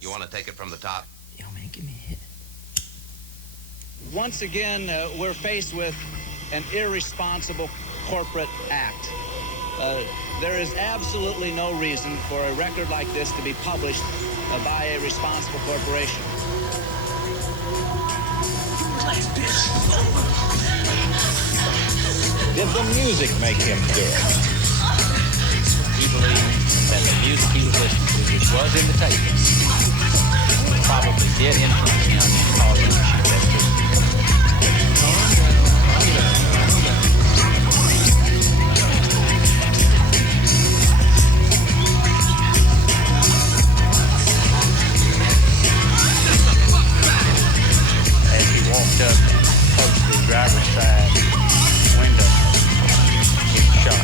You want to take it from the top? Yo, man, give me a hit. Once again, we're faced with an irresponsible corporate act. There is absolutely no reason for a record like this to be published by a responsible corporation. Did the music make him do it? He believed that the music he was listening to, which was in the tape, probably did influence him and caused him to shoot that truth. As he walked up close to the driver's side window, he was shot.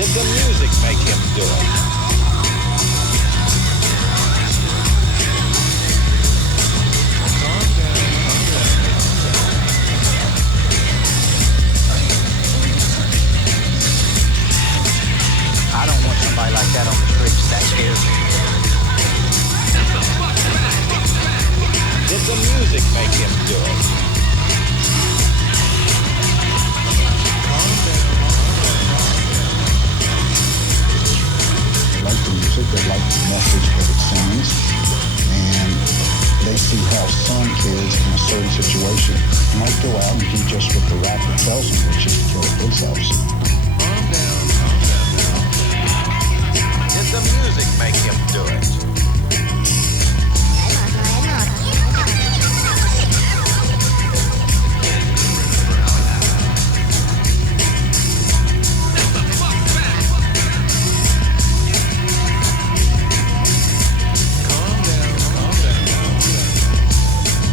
Did the music make him do it? I don't want somebody like that on the streets. That scares me. Did the music make him do it? They like the music, they like the message that it sends, and they see how some kids in a certain situation might go out and do just what the rapper tells them, which is to kill themselves. Did the music make him do it?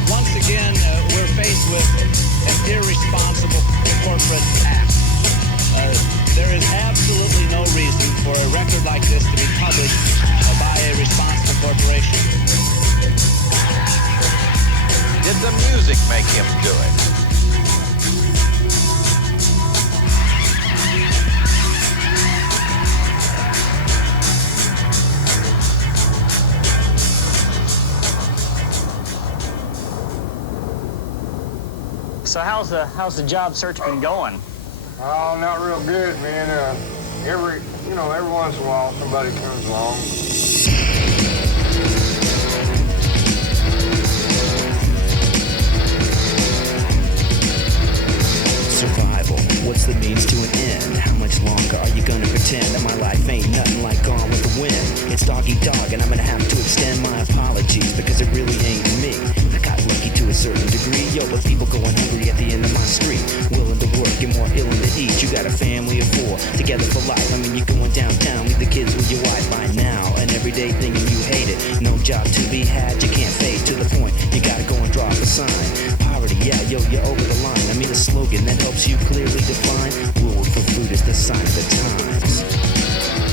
Once again, we're faced with an irresponsible corporate act. There is absolutely no reason for a record like this to be published by a responsible corporation. Did the music make him do it? So how's the job search been going? Oh, not real good, man. Every once in a while somebody comes along. Survival, what's the means to an end? How much longer are you gonna pretend that my life ain't nothing like Gone with the Wind? It's doggy dog and I'm gonna have to extend my apologies because it really ain't me. I got lucky to a certain degree, yo, but people going hungry at the end of my street. Willing to work and more illing to eat. You got a family of 4, together for life. I mean, you're going downtown, leave the kids with your wife by now. An everyday thing and you hate it. No job to be had, you can't fade to the point. You gotta go and drop a sign. Poverty, yeah, yo, you're over the line. I mean, a slogan that helps you clearly define. Rule for food is the sign of the times.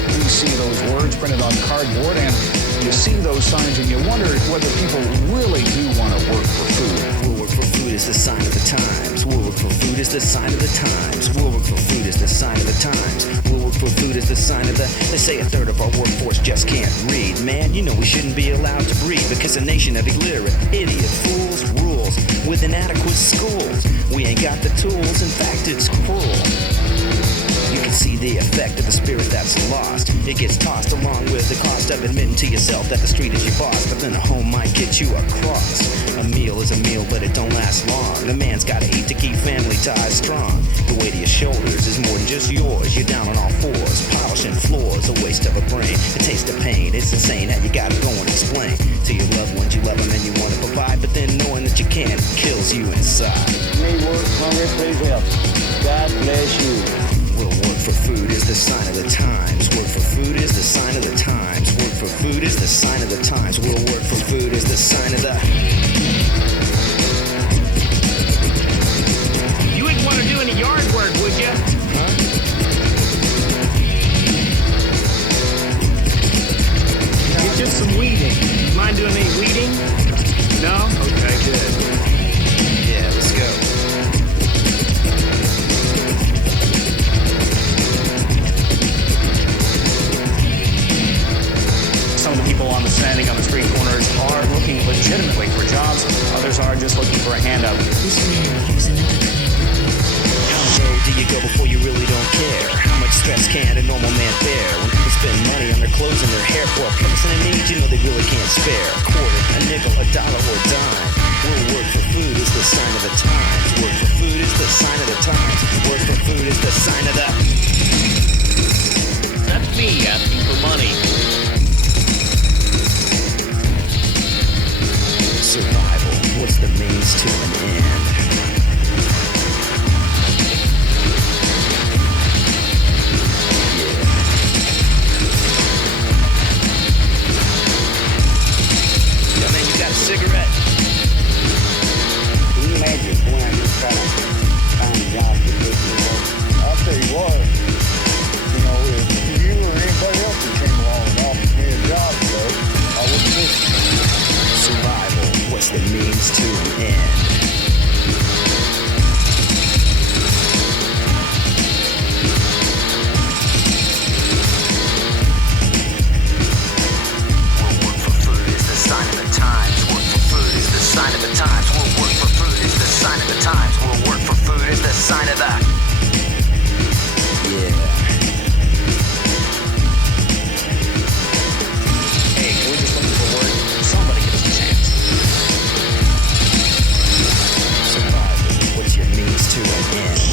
You see those words printed on cardboard and you see those signs and you wonder whether people really do want to work for food. We'll work for food is the sign of the times. We'll work for food is the sign of the times. We'll work for food is the sign of the times. We'll work for food is the sign of the... They say a third of our workforce just can't read. Man, you know we shouldn't be allowed to breed because a nation of illiterate, idiot, fools, rules with inadequate schools. We ain't got the tools, in fact it's cruel. You can see the effect of the spirit that's lost. It gets tossed along with the cost of admitting to yourself that the street is your boss, but then a home might get you across. A meal is a meal, but it don't last long. A man's gotta eat to keep family ties strong. The weight of your shoulders is more than just yours. You're down on all fours, polishing floors, a waste of a brain, a taste of pain. It's insane how you gotta go and explain to your loved ones you love them and you wanna provide, but then knowing that you can't kills you inside. Me work hungry, please help. God bless you. We'll work for food is the sign of the times. Work for food is the sign of the times. Work for food is the sign of the times. We'll work for food is the sign of the... You wouldn't want to do any yard work, would you? Huh? It's just some weeding. Mind doing any weeding? No? Okay, good. Yeah, let's go. you go before you really don't care. How much stress can a normal man bear when people spend money on their clothes and their hair for a person in need you know they really can't spare? A quarter, a nickel, a dollar, or a dime. We'll work for food is the sign of the times. Work for food is the sign of the times. Work for food is the sign of the... That's me asking for money. Survival, what's the means to an end? Yeah, man, you got a cigarette? Can you imagine going out here trying to find a job to do this? I'll tell you what, you know, if you or anybody else that came along and offered me a job, though, I wouldn't miss it. Survival, what's the means to an end? We'll work for food is the sign of the times. Work for food is the sign of the times. We'll work for food is the sign of the times. We'll work for food is the sign of the... Yeah. Hey, we're just looking for work. Somebody give us a chance. Survival, what's your means to an end?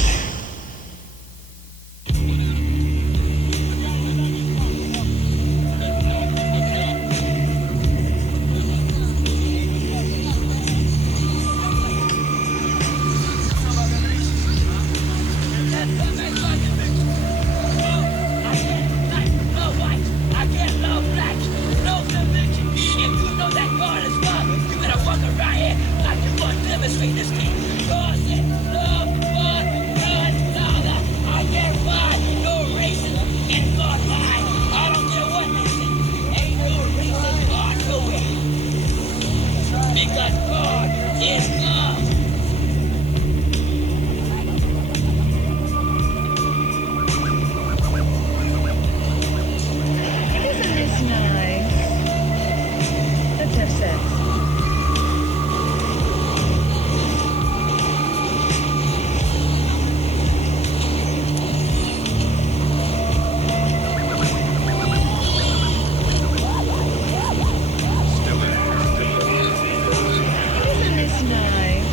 Isn't this nice? Let's have sex. Isn't this nice?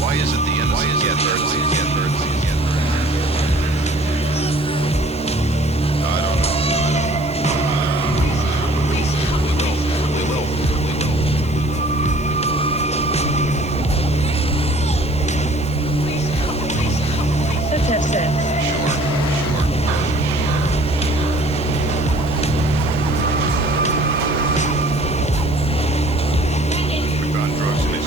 Why is it the end? Why is it get hurt? I don't know. We will. Let's have sex. We've got drugs in this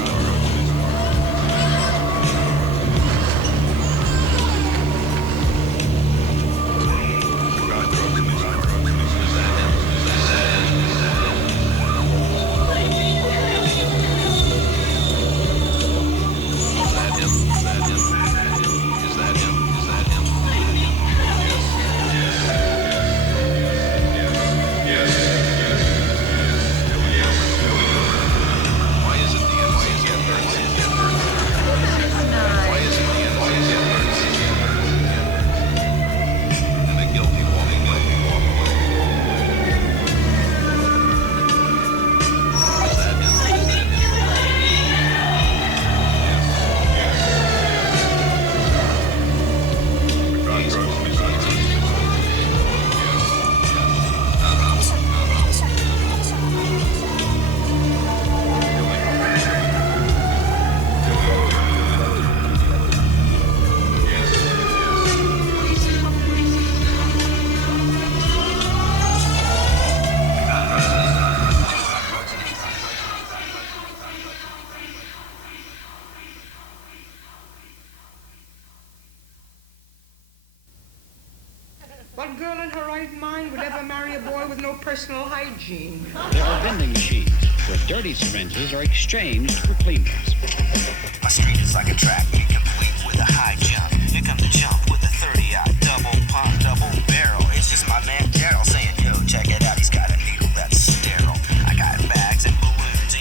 What girl in her right mind would ever marry a boy with no personal hygiene? There are vending machines where dirty syringes are exchanged for clean ones. My street is like a track meet complete with a high jump. Here comes the jump with a 30-aught double pump, double barrel. It's just my man Daryl saying, yo, check it out. He's got a needle that's sterile. I got bags and balloons.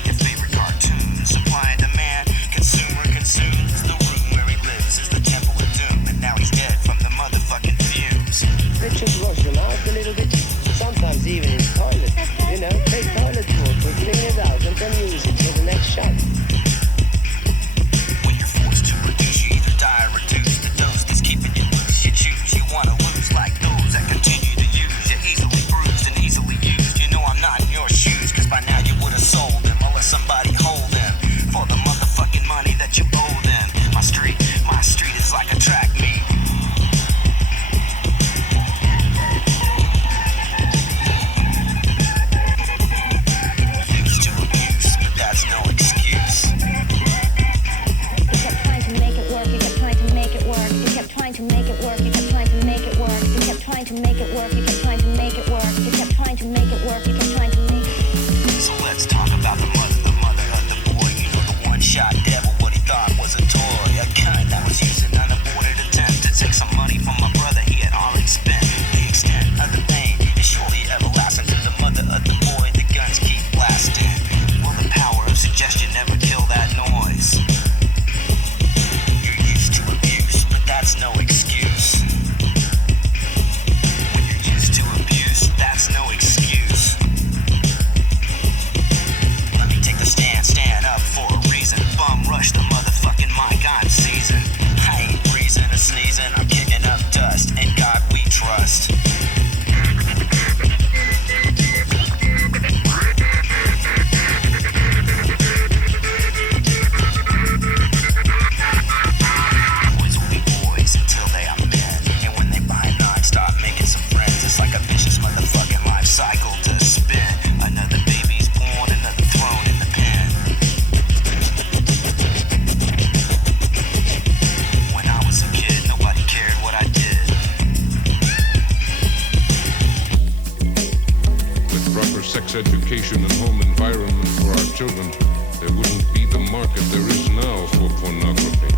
children, there wouldn't be the market there is now for pornography.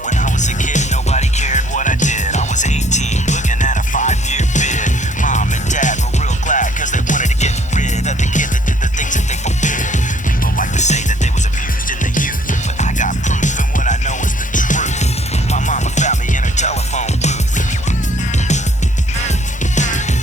When I was a kid, nobody cared what I did. I was 18, looking at a 5-year bid. Mom and dad were real glad, cause they wanted to get rid of the kid that did the things that they forbid. People like to say that they was abused in their youth, but I got proof, and what I know is the truth. My mama found me in her telephone booth.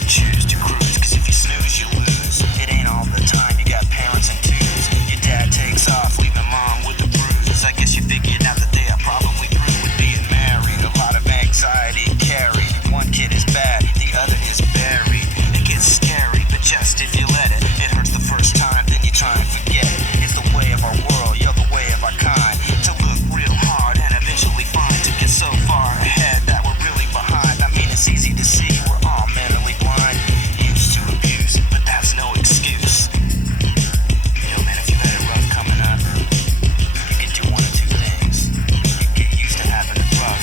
Choose to cruise, cause if you snooze, you lose. It ain't all the time, you got parents and twos. Your dad takes off, leaving mom with the bruises. I guess you figured out that they are probably through with being married. A lot of anxiety carried. One kid is bad, the other is buried. It gets scary, but just if you let it. It hurts the first time, then you try and forget it. It's the way of our world, you're the way of our kind. To look real hard and eventually find to get so far ahead that we're really behind. I mean, it's easy to see we're all mentally blind. Used to abuse, but that's no excuse. Yo, man, if you had it rough coming up, you can do one of two things. You get used to having it rough,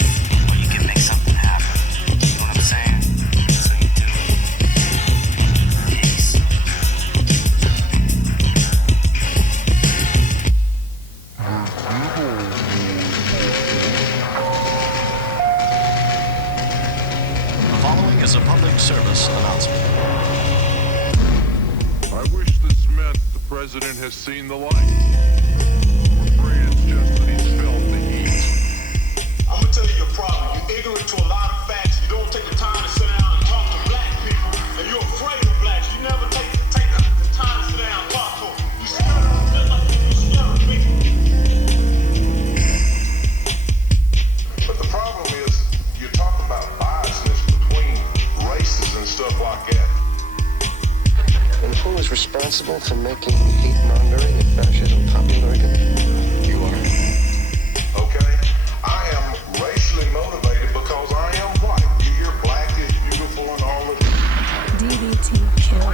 or you can make something happen. You know what I'm saying? So you do it. Peace. The following is a public service announcement. I wish this meant the president has seen the light. I'm afraid it's just that he's felt the heat. I'm gonna tell you your problem. You're ignorant to a lot of facts. You don't take the time to sit down and talk to black people, and you're afraid of blacks. You never take the time to sit down and talk to them. You scared of them just like you scared of me. But the problem is, you're talking about biasness between races and stuff like that. And who is responsible for making hate-mongering and fascism popular again? You are. Okay? I am racially motivated because I am white. You hear black is beautiful and all of that. DDT kills.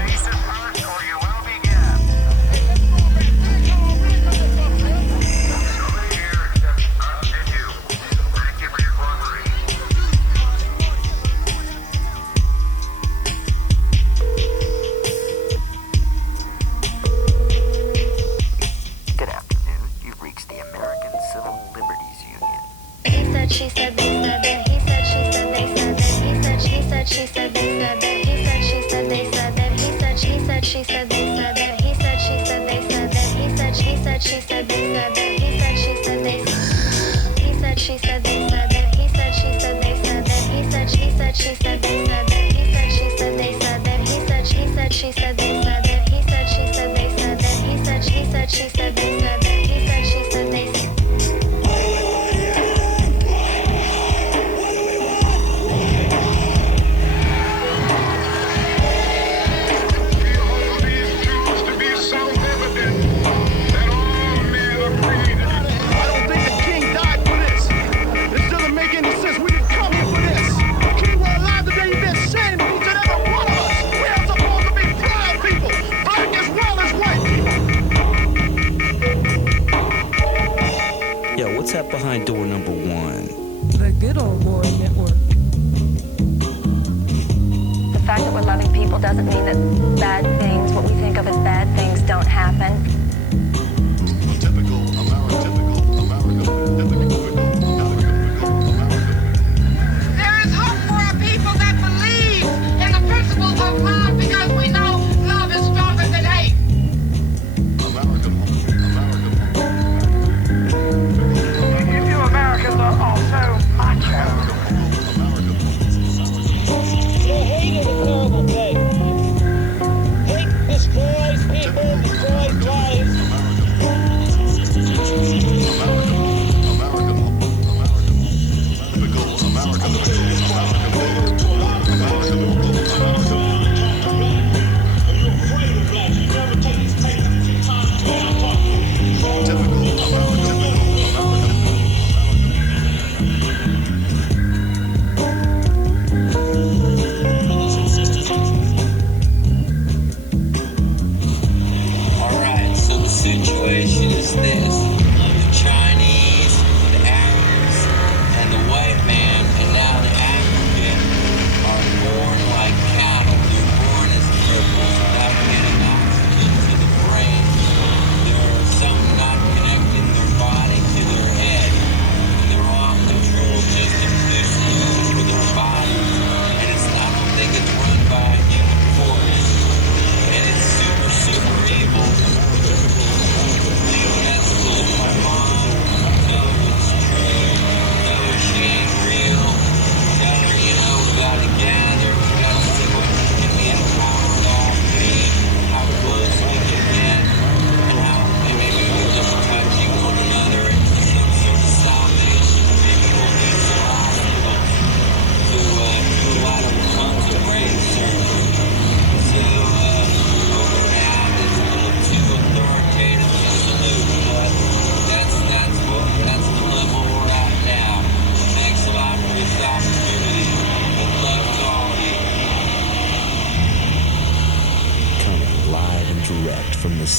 Good afternoon. You've reached the American Civil Liberties Union. He said, she said, they said that. He said, she said, they said that. He said, she said, she said, they said that. He said, she said, they said that. He said, she said, she said, they said that. He said, she said, they said that. He said, she said, she said, they said that. He said, she said, they said. He said, she said, they said that. He said, she said, they said that. He said, she said, she said, they said that. He said, she said, they said that. He said, she said, she said, they said that. He said, she said, they said that. He said, she said, she said, they said that. He said, she said, they said. I don't think the king died for this. This doesn't make any sense. We didn't come here for this. The king were alive today. He's been saying to each and every one of us. We are supposed to be proud people, black as well as white people. Yo, what's that behind door number 1? The Good Ole Boy Network. The fact that we're loving people doesn't mean that bad things, what we think of as bad things, don't happen. There is hope for a people that believe in the principles of love because we know love is stronger than hate. You Americans are also macho. Hate is a terrible thing. Hate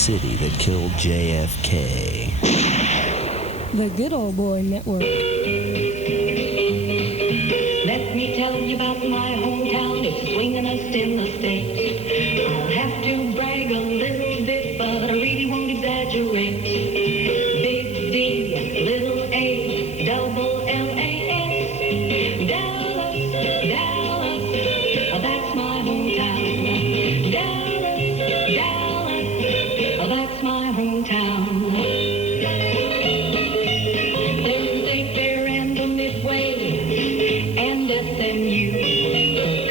city that killed JFK. The Good Ole Boy Network. Let me tell you about my hometown. It's swingin'est in the state. I'll have to brag a little bit, but I really won't exaggerate. Big D, little A, double L-A-S. Dallas, Dallas, that's my hometown. Dallas, Dallas, that's my hometown. There's St. Fair and the Midway and SMU.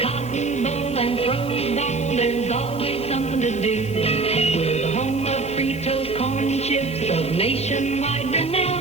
Cotton Bowl and Throwdown, there's always something to do. We're the home of Fritos, corn chips, of nationwide renown.